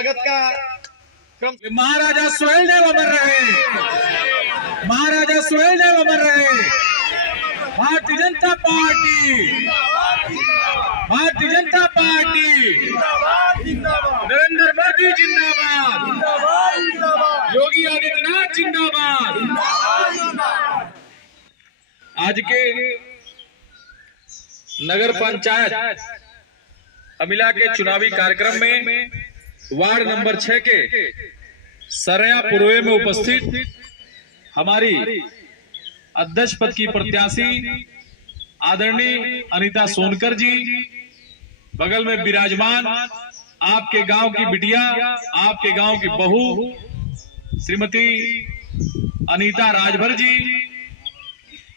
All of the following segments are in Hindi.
स्वागत का क्रम। महाराजा सुहेलदेव अमर रहे, महाराजा सुहेलदेव अमर रहे। भारतीय जनता पार्टी, भारतीय जनता पार्टी, नरेंद्र मोदी जिंदाबाद, योगी आदित्यनाथ जिंदाबाद। आज के नगर पंचायत अमिला के चुनावी कार्यक्रम में वार्ड नंबर 6 के सरया पुरवे में उपस्थित हमारी अध्यक्ष पद की प्रत्याशी आदरणीय अनीता सोनकर जी, बगल में विराजमान आपके गांव की बिटिया, आपके गांव की बहू श्रीमती अनीता राजभर जी,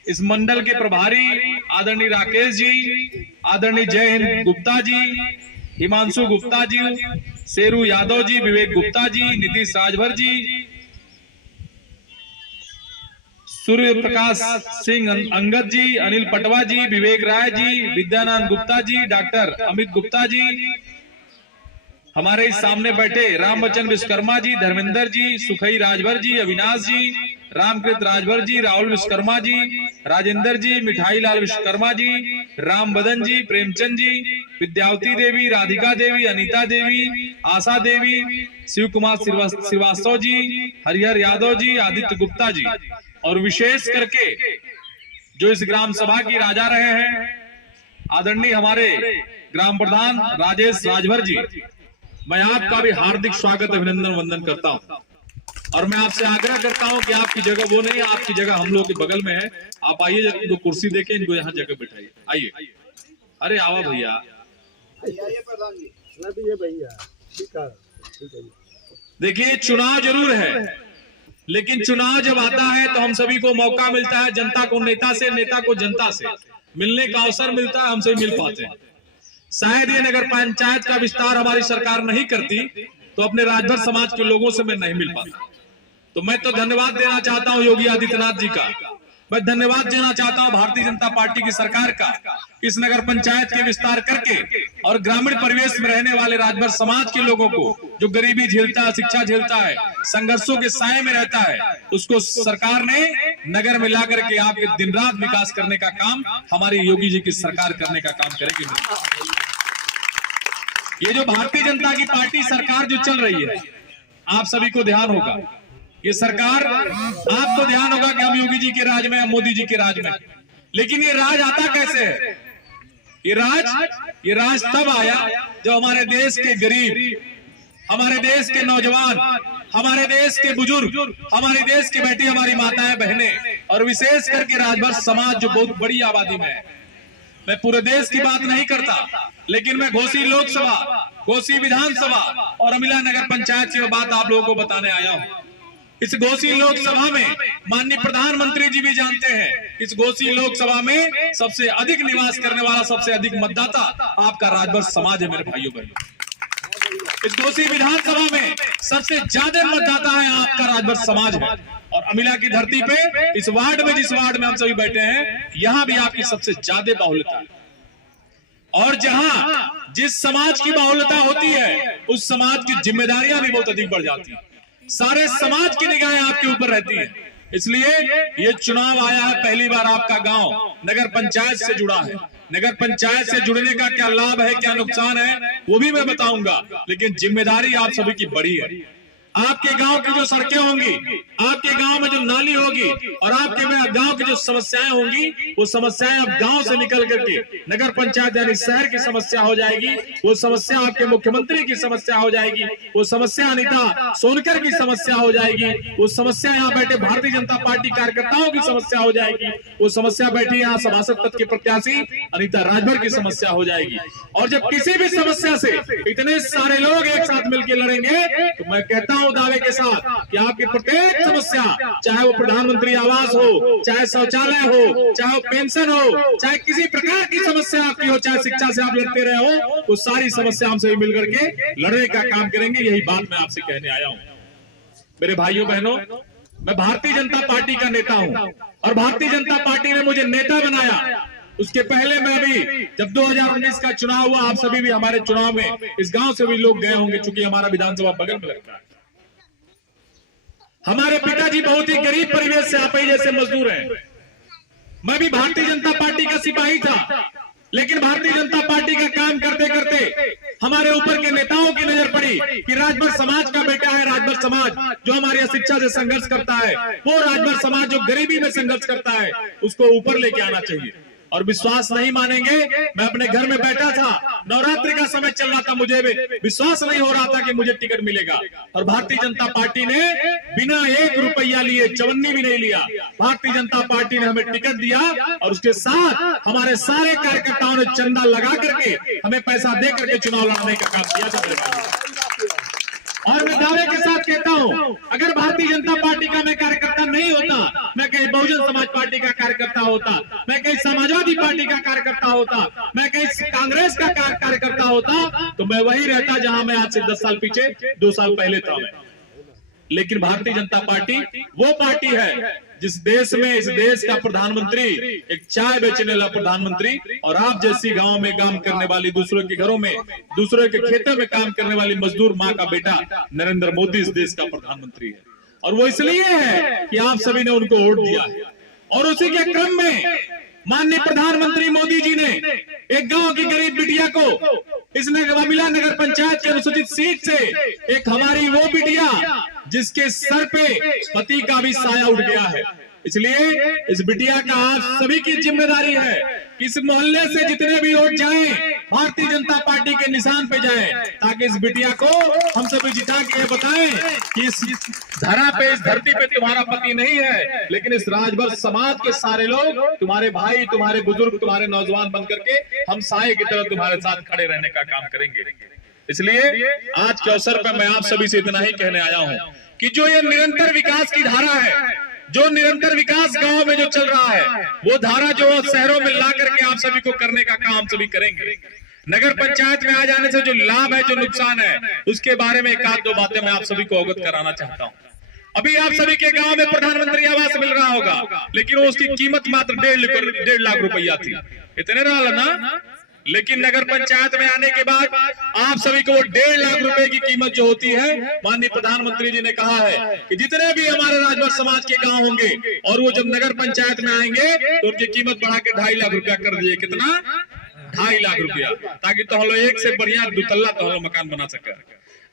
इस मंडल के प्रभारी आदरणीय राकेश जी, आदरणीय जय हिंद गुप्ता जी, हिमांशु गुप्ता जी, शेरू यादव जी, विवेक गुप्ता जी, नीतीश राजभर जी, सूर्य प्रकाश सिंह अंगद जी, अनिल पटवा जी, विवेक राय जी, विद्यानंद गुप्ता जी, डॉक्टर अमित गुप्ता जी, हमारे सामने बैठे रामबच्चन विश्वकर्मा जी, धर्मेंद्र जी, सुखई राजभर जी, अविनाश जी, रामकृत राजभर जी, राहुल विश्वकर्मा जी, राजेंद्र जी, मिठाई लाल विश्वकर्मा जी, राम बदन जी, प्रेमचंद जी, विद्यावती देवी, राधिका देवी, अनीता देवी, आशा देवी, शिव कुमार श्रीवास्तव जी, हरिहर यादव जी, आदित्य गुप्ता जी, और विशेष करके जो इस ग्राम सभा की राजा रहे हैं आदरणीय हमारे ग्राम प्रधान राजेश राजभर जी, मैं आपका भी हार्दिक स्वागत अभिनंदन वंदन करता हूं। और मैं आपसे आग्रह करता हूं कि आपकी जगह वो नहीं है, आपकी जगह हम लोग के बगल में है। आप आइए, इनको कुर्सी देके इनको यहाँ जगह बिठाइए। आइए, अरे आओ भैया। देखिए, चुनाव जरूर है, लेकिन चुनाव जब आता है तो हम सभी को मौका मिलता है, जनता को नेता से, नेता को जनता से मिलने का अवसर मिलता है, हम सभी मिल पाते हैं। शायद ये नगर पंचायत का विस्तार हमारी सरकार नहीं करती तो अपने राजभर समाज के लोगों से मैं नहीं मिल पाता। तो मैं तो धन्यवाद देना चाहता हूं योगी आदित्यनाथ जी का, मैं धन्यवाद देना चाहता हूं भारतीय जनता पार्टी की सरकार का, इस नगर पंचायत के विस्तार करके और ग्रामीण परिवेश में रहने वाले राजभर समाज के लोगों को जो गरीबी झेलता है, शिक्षा झेलता है, संघर्षों के साए में रहता है, उसको सरकार ने नगर में ला करके आपके दिन रात विकास करने का काम हमारी योगी जी की सरकार करने का काम करेगी। ये जो भारतीय जनता की पार्टी सरकार जो चल रही है, आप सभी को ध्यान होगा, ये सरकार आपको ध्यान होगा कि हम योगी जी के राज में, हम मोदी जी के राज में, लेकिन ये राज आता कैसे है? ये राज तब आया जब हमारे देश के गरीब, हमारे देश के नौजवान, हमारे देश के बुजुर्ग, हमारे देश की बेटी, हमारी माताएं बहनें और विशेष करके राजभर समाज जो बहुत बड़ी आबादी में है, मैं पूरे देश की बात नहीं करता, लेकिन मैं घोसी लोकसभा, घोसी विधानसभा और अमिला नगर पंचायत की बात आप लोगों को बताने आया हूं। इस घोसी लोकसभा में माननीय प्रधानमंत्री जी भी जानते हैं, इस घोसी लोकसभा में सबसे अधिक निवास करने वाला, सबसे अधिक मतदाता आपका राजभर समाज है मेरे भाइयों बहनों। इस घोसी विधानसभा में सबसे ज्यादा मतदाता है आपका राजभर समाज है, और अमिला की धरती पे इस वार्ड में, जिस वार्ड में हम सभी बैठे हैं, यहां भी आपकी सबसे ज्यादा बाहुल्यता है। और जहां जिस समाज की बाहुल्यता होती है, उस समाज की जिम्मेदारियां भी बहुत अधिक बढ़ जाती हैं, सारे समाज की निगाहें आपके ऊपर रहती हैं। इसलिए ये चुनाव आया है, पहली बार आपका गांव नगर पंचायत से जुड़ा है। नगर पंचायत से जुड़ने का क्या लाभ है, क्या नुकसान है, वो भी मैं बताऊंगा, लेकिन जिम्मेदारी आप सभी की बड़ी है। आपके गांव की जो सड़कें होंगी, आपके गांव में जो नाली होगी और आपके गांव की जो समस्याएं होंगी, वो समस्याएं अब गांव से निकल करके नगर पंचायत यानी शहर की समस्या हो जाएगी, वो समस्या आपके मुख्यमंत्री की समस्या हो जाएगी, वो समस्या अनीता सोनकर की समस्या हो जाएगी, वो समस्या यहाँ बैठे भारतीय जनता पार्टी कार्यकर्ताओं की समस्या हो जाएगी, वो समस्या बैठी यहाँ सभासद पद के प्रत्याशी अनीता राजभर की समस्या हो जाएगी। और जब किसी भी समस्या से इतने सारे लोग एक साथ मिलकर लड़ेंगे, तो मैं कहता हूं दावे के साथ कि आपकी प्रत्येक समस्या, चाहे वो प्रधानमंत्री आवास हो, चाहे शौचालय हो, चाहे वो पेंशन हो, चाहे किसी प्रकार की समस्या आपकी हो, चाहे शिक्षा से आप लड़ते रहे हो, तो सारी समस्या हम सभी मिलकर के लड़ने का काम करेंगे। यही बात मैं आपसे कहने आया हूं। मेरे भाइयों बहनों, मैं भारतीय जनता पार्टी का नेता हूं और भारतीय जनता पार्टी ने मुझे नेता बनाया उसके पहले मैं भी जब 2019 का चुनाव हुआ, आप सभी भी हमारे चुनाव में इस गांव से भी लोग गए होंगे, चूंकि हमारा विधानसभा बगल में लगता है। हमारे पिताजी बहुत ही गरीब परिवेश से, आप ही जैसे मजदूर हैं। मैं भी भारतीय जनता पार्टी का सिपाही था, लेकिन भारतीय जनता पार्टी का काम करते करते हमारे ऊपर के नेताओं की नजर पड़ी कि राजभर समाज का बेटा है, राजभर समाज जो हमारी अशिक्षा से संघर्ष करता है, वो राजभर समाज जो गरीबी में संघर्ष करता है, उसको ऊपर लेके आना चाहिए। और विश्वास नहीं मानेंगे, मैं अपने घर में बैठा था, नवरात्रि का समय चल रहा था, मुझे विश्वास नहीं हो रहा था कि मुझे टिकट मिलेगा, और भारतीय जनता पार्टी ने बिना 1 रुपया लिए, चवन्नी भी नहीं लिया, भारतीय जनता पार्टी ने हमें टिकट दिया, और उसके साथ हमारे सारे कार्यकर्ताओं ने चंदा लगा करके हमें पैसा दे करके चुनाव लड़ने का काम किया था। और मैं दावे के साथ कहता हूं, अगर भारतीय जनता पार्टी का मैं कार्यकर्ता नहीं होता, मैं कहीं बहुजन समाज पार्टी का कार्यकर्ता होता, मैं कहीं समाजवादी पार्टी का कार्यकर्ता होता, मैं कहीं कांग्रेस का कार्यकर्ता होता, तो मैं वही रहता जहां मैं आज से 10 साल पीछे, 2 साल पहले था मैं। लेकिन भारतीय जनता पार्टी वो पार्टी है जिस देश में, इस देश का प्रधानमंत्री एक चाय बेचने वाला प्रधानमंत्री, और आप जैसी गांव में काम करने वाली, दूसरों के घरों में, दूसरों के खेतों में काम करने वाली मजदूर माँ का बेटा नरेंद्र मोदी इस देश का प्रधानमंत्री है। और वो इसलिए है कि आप सभी ने उनको वोट दिया है। और उसी के क्रम में माननीय प्रधानमंत्री मोदी जी ने एक गांव की गरीब बिटिया को इस मिला नगर पंचायत की अनुसूचित सीट से, एक हमारी वो बिटिया जिसके सर पे पति का भी साया उठ गया है, इसलिए इस बिटिया का आप सभी की जिम्मेदारी है कि इस मोहल्ले से जितने भी वोट जाएं, भारतीय जनता पार्टी के निशान पे जाएं, ताकि इस बिटिया को हम सभी जिता के बताएं कि इस धरा पे, इस धरती पे तुम्हारा पति नहीं है, लेकिन इस राजभर समाज के सारे लोग तुम्हारे भाई, तुम्हारे बुजुर्ग, तुम्हारे नौजवान बन करके हम साए की तरह तुम्हारे साथ खड़े रहने का काम करेंगे। इसलिए आज के अवसर पर मैं आप सभी से इतना ही कहने आया हूं कि जो ये निरंतर विकास की धारा है, जो निरंतर विकास गांव में जो चल रहा है, वो धारा जो शहरों में ला करके आप सभी को करने का काम सभी करेंगे। नगर पंचायत में आ जाने से जो लाभ है, जो नुकसान है, उसके बारे में एक आध दो बातें मैं आप सभी को अवगत कराना चाहता हूँ। अभी आप सभी के गांव में प्रधानमंत्री आवास मिल रहा होगा, लेकिन वो उसकी कीमत मात्र 1.5 लाख रुपया थी, इतने रहा ना। लेकिन नगर पंचायत में आने के बाद आप सभी को 1.5 लाख रुपए की कीमत जो होती है, माननीय प्रधानमंत्री जी ने कहा है कि जितने भी हमारे राजभर समाज के गांव होंगे और वो जब नगर पंचायत में आएंगे तो उनकी कीमत बढ़ा के 2.5 लाख रुपया कर दिए। कितना? 2.5 लाख रुपया, ताकि तो हम लोग एक से बढ़िया 2 तल्ला तो हम लोग मकान बना सके।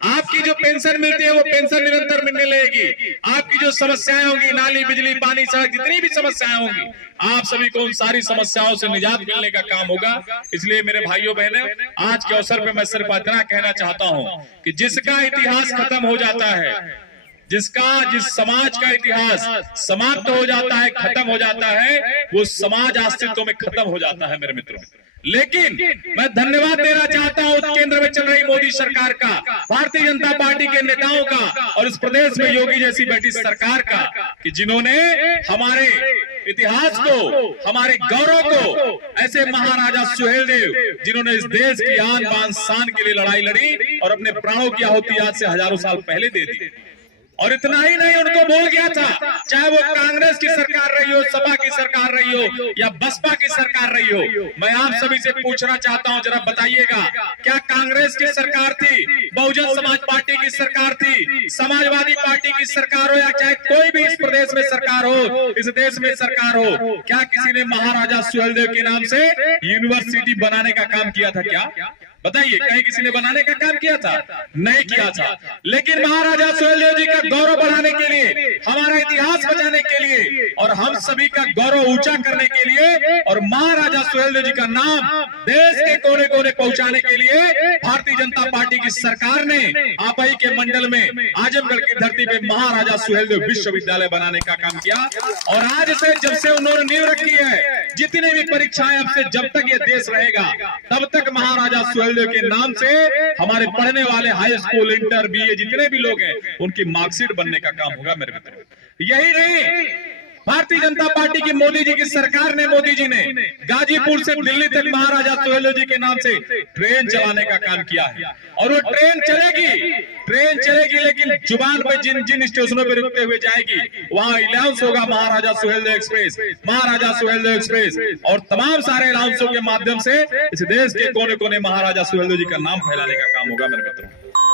आपकी जो पेंशन मिलती है वो पेंशन निरंतर मिलने लगेगी। आपकी जो समस्याएं होंगी, नाली, बिजली, पानी, सड़क, जितनी भी समस्याएं होंगी, आप सभी को उन सारी समस्याओं से निजात मिलने का काम होगा। इसलिए मेरे भाइयों बहनों, आज के अवसर पर मैं सिर्फ इतना कहना चाहता हूं कि जिसका इतिहास खत्म हो जाता है, जिस समाज का इतिहास समाप्त हो जाता है, खत्म हो जाता है, वो समाज अस्तित्व में खत्म हो जाता है मेरे मित्रों। लेकिन मैं धन्यवाद देना चाहता हूं केंद्र में चल रही मोदी सरकार का, भारतीय जनता पार्टी के नेताओं का, और इस प्रदेश में योगी जैसी बैठी सरकार का, कि जिन्होंने हमारे इतिहास को, हमारे गौरव को, ऐसे महाराजा सुहेलदेव जिन्होंने इस देश की आन बान शान के लिए लड़ाई लड़ी और अपने प्राणों की आहुति आज से हजारों साल पहले दे दी। और इतना ही नहीं, उनको बोल गया था, चाहे वो कांग्रेस की सरकार रही हो, सपा की सरकार रही हो या बसपा की सरकार रही हो, मैं आप सभी से पूछना चाहता हूं, जरा बताइएगा, क्या कांग्रेस की सरकार थी, बहुजन समाज पार्टी की सरकार थी, समाजवादी पार्टी की सरकार हो, या चाहे कोई भी इस प्रदेश में सरकार हो, इस देश में सरकार हो, क्या किसी ने महाराजा सुहेलदेव के नाम से यूनिवर्सिटी बनाने का काम किया था? क्या बताइए, कहीं किसी ने बनाने का काम किया था? नहीं किया था। लेकिन महाराजा सुहेलदेव जी का गौरव बढ़ाने के लिए, हमारा इतिहास बचाने के लिए और हम सभी का गौरव ऊंचा करने के लिए और महाराजा सुहेलदेव जी का नाम देश के कोने कोने पहुंचाने के लिए भारतीय जनता पार्टी की सरकार ने आप ही के मंडल में आजमगढ़ की धरती पे महाराजा सुहेलदेव विश्वविद्यालय बनाने का काम किया। और आज से, जब से उन्होंने नींव रखी है, जितनी भी परीक्षाएं अब से जब तक ये देश रहेगा तब तक महाराजा सुहेलदेव के नाम से हमारे पढ़ने वाले हाई स्कूल, इंटर, बीए जितने भी लोग हैं उनकी मार्कशीट बनने का काम होगा मेरे मित्रों। यही नहीं, भारतीय जनता पार्टी की मोदी जी की सरकार ने, मोदी जी ने गाजीपुर से दिल्ली तक महाराजा सुहेलदेव जी के नाम से ट्रेन चलाने का काम किया है। और वो ट्रेन चलेगी, लेकिन जुबान पे जिन जिन स्टेशनों पर रुकते हुए जाएगी वहां अनाउंस होगा महाराजा सुहेलदेव एक्सप्रेस, महाराजा सुहेलदेव एक्सप्रेस, और तमाम सारे अनाउंसों के माध्यम से इस देश के कोने कोने महाराजा सुहेलदेव जी का नाम फैलाने का काम होगा मेरे मित्रों।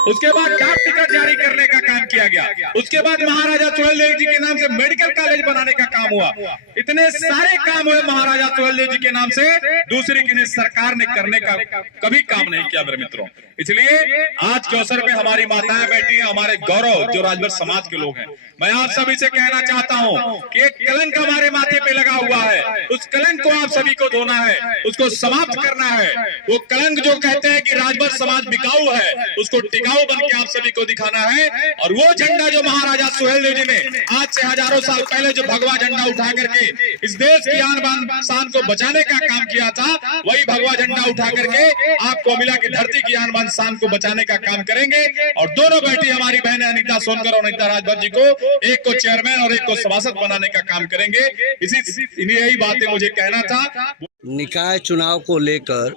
उसके बाद डाक टिकट जारी करने का काम किया गया। उसके बाद महाराजा सुहेलदेव जी के नाम से मेडिकल कॉलेज बनाने का काम हुआ। इतने सारे काम हुए महाराजा सुहेलदेव जी के नाम से, दूसरी किसी सरकार ने करने का कभी काम नहीं किया मेरे मित्रों। इसलिए आज के अवसर पे हमारी माताएं बैठी हैं, हमारे गौरव जो राजभर समाज के लोग हैं, मैं आप सभी से कहना चाहता हूं कि एक कलंक हमारे माथे पे लगा हुआ है, उस कलंक को आप सभी को धोना है, उसको समाप्त करना है। वो कलंक जो कहते हैं कि राजभर समाज बिकाऊ है, उसको टिकाऊ बन के आप सभी को दिखाना है। और वो झंडा जो महाराजा सुहेलदेव जी ने आज से हजारों साल पहले जो भगवा झंडा उठा करके इस देश की आन बान शान को बचाने का काम किया था, वही भगवा झंडा उठा करके आपको अमिला की धरती की आन बान शान को बचाने का काम करेंगे। और दोनों बेटी हमारी बहनें अनीता सोनकर और अनीता राजभर जी को, एक को चेयरमैन और एक को सभासद बनाने का काम करेंगे। यही बातें मुझे कहना था। निकाय चुनाव को लेकर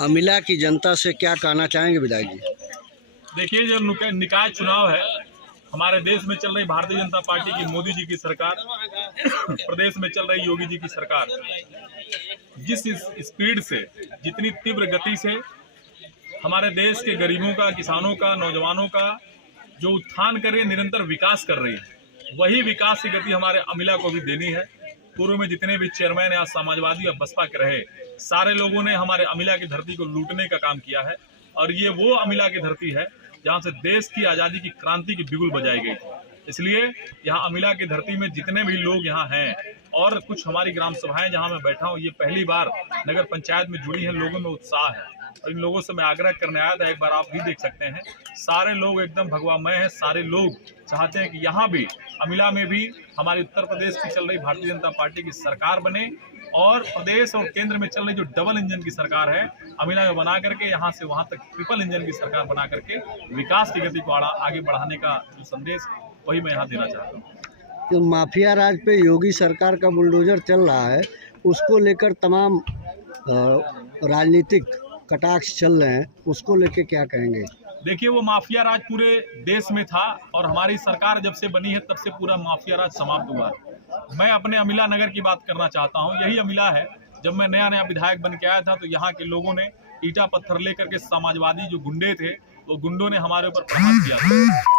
अमिला की जनता से क्या कहना चाहेंगे विधायक जी? देखिए, जब निकाय चुनाव है, हमारे देश में चल रही भारतीय जनता पार्टी की मोदी जी की सरकार, प्रदेश में चल रही योगी जी की सरकार, जिस स्पीड से, जितनी तीव्र गति से हमारे देश के गरीबों का, किसानों का, नौजवानों का जो उत्थान कर रही है, निरंतर विकास कर रही है, वही विकास की गति हमारे अमिला को भी देनी है। पूर्व में जितने भी चेयरमैन या समाजवादी या बसपा के रहे, सारे लोगों ने हमारे अमिला की धरती को लूटने का काम किया है। और ये वो अमिला की धरती है जहाँ से देश की आज़ादी की क्रांति की बिगुल बजाई गई थी। इसलिए यहाँ अमिला की धरती में जितने भी लोग यहाँ हैं, और कुछ हमारी ग्राम सभाएं जहाँ मैं बैठा हूँ, ये पहली बार नगर पंचायत में जुड़ी हैं, लोगों में उत्साह है। और इन लोगों से मैं आग्रह करने आया था, एक बार आप भी देख सकते हैं, सारे लोग एकदम भगवामय हैं। सारे लोग चाहते हैं कि यहाँ भी, अमिला में भी हमारे उत्तर प्रदेश की चल रही भारतीय जनता पार्टी की सरकार बने, और प्रदेश और केंद्र में चल रही जो डबल इंजन की सरकार है, अमिला में बना करके यहाँ से वहाँ तक ट्रिपल इंजन की सरकार बना करके विकास की गति को आगे बढ़ाने का जो संदेश, वही मैं यहाँ देना चाहता हूँ। तो माफिया राज पे योगी सरकार का बुलडोजर चल रहा है, उसको लेकर तमाम राजनीतिक कटाक्ष चल रहे हैं, उसको लेकर क्या कहेंगे? देखिए, वो माफिया राज पूरे देश में था, और हमारी सरकार जब से बनी है तब से पूरा माफिया राज समाप्त हुआ है। मैं अपने अमिला नगर की बात करना चाहता हूँ। यही अमिला है, जब मैं नया विधायक बन के आया था तो यहाँ के लोगों ने ईटा पत्थर लेकर के समाजवादी जो गुंडे थे, वो गुंडों ने हमारे ऊपर प्रहार किया था।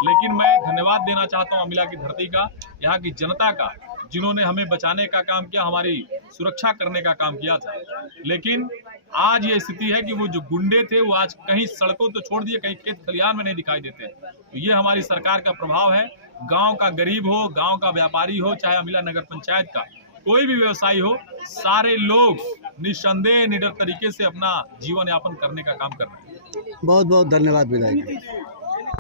लेकिन मैं धन्यवाद देना चाहता हूँ अमिला की धरती का, यहाँ की जनता का, जिन्होंने हमें बचाने का काम किया, हमारी सुरक्षा करने का काम किया था। लेकिन आज ये स्थिति है कि वो जो गुंडे थे, वो आज कहीं सड़कों तो छोड़ दिए, कहीं खेत खलिहान में नहीं दिखाई देते। तो ये हमारी सरकार का प्रभाव है। गांव का गरीब हो, गांव का व्यापारी हो, चाहे अमिला नगर पंचायत का कोई भी व्यवसायी हो, सारे लोग निस्संदेह निडर तरीके से अपना जीवन यापन करने का काम कर रहे हैं। बहुत बहुत धन्यवाद विधायक।